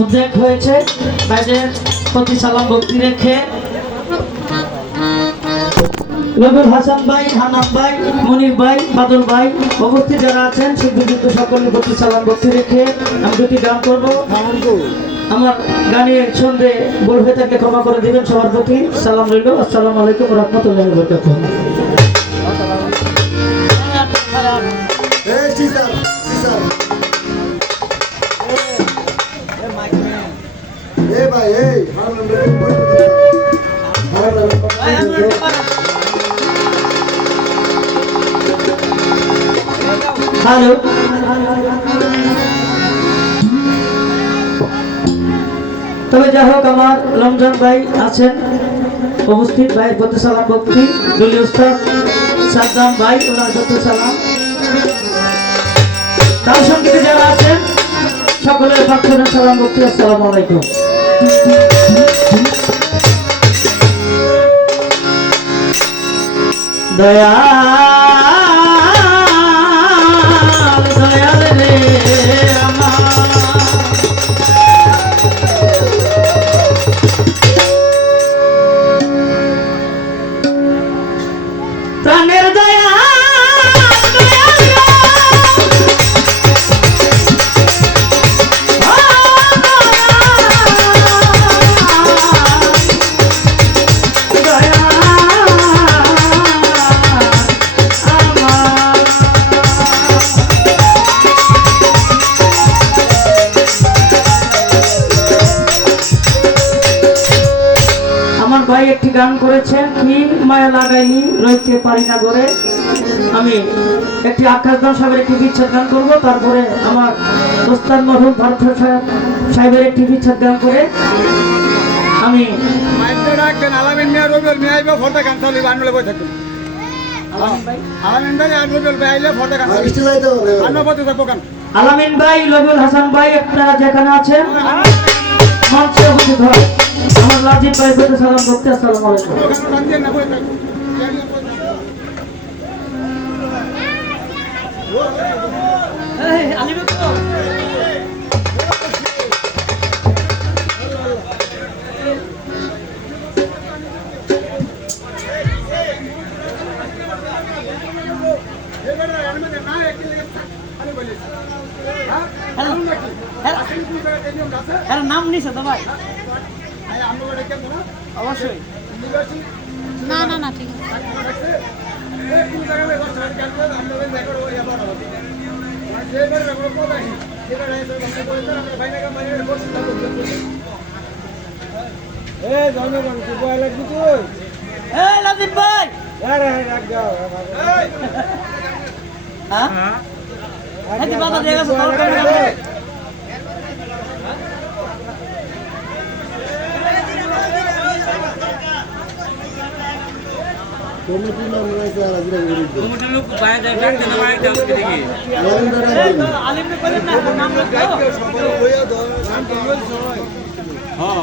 উদ্যোগ হয়েছে বাইরের প্রতি সালাম ভক্তি রেখে রবিউল হাসান ভাই, হানাফ ভাই, মনির ভাই, বাদল ভাই উপস্থিত যারা আছেন সুবিদিত সকলের প্রতি সালাম ভক্তি রেখে আমি দুটি গান করবো। আমার গানের ছন্দে ভুল হয়ে থাকলে ক্ষমা করে দিবেন। সবার প্রতি সালাম রইল। আসসালামু আলাইকুম ওয়া রাহমাতুল্লাহি ওয়া বারাকাতুহু। হ্যালো, তবে যাই হোক আমার রমজান ভাই আছেন উপস্থিত, ভাইয়ের প্রতি সালাম ভক্তি। দলীয় উস্তাদ সাদ্দাম ভাই, ওনার প্রতি সালাম। তার সঙ্গে যারা আছেন সকলের পক্ষে সালাম ভক্তি। আসসালামু আলাইকুম। দয়াল রে প্রাণের দয়া ভাই একটি গান করেছেন, কি মায়া লাগাইনি রইতে পারি না করে। আমি একটি আকাশ দাস সাহেবের একটি বিচ্ছেদ গান করব, তারপরে আমার ওস্তাদ মরহুম ভারত সাহেবের একটি বিচ্ছেদ গান করে আমি আলামিন ভাই, রবিউল হাসান ভাই আপনারা যেখানে আছেন মঞ্চে উপস্থিত হয়। আমার লাজিব ভাই প্রতি সালাম করতে। আসসালামু আলাইকুম। নাম নিছে তো ভাই? অবশ্যই না না না ঠিক আছে। লোক বাইরে যায় ডাক্তার না বাইরে যাচ্ছে দেখি আলিম নে করেন না নাম রাখো। হ্যাঁ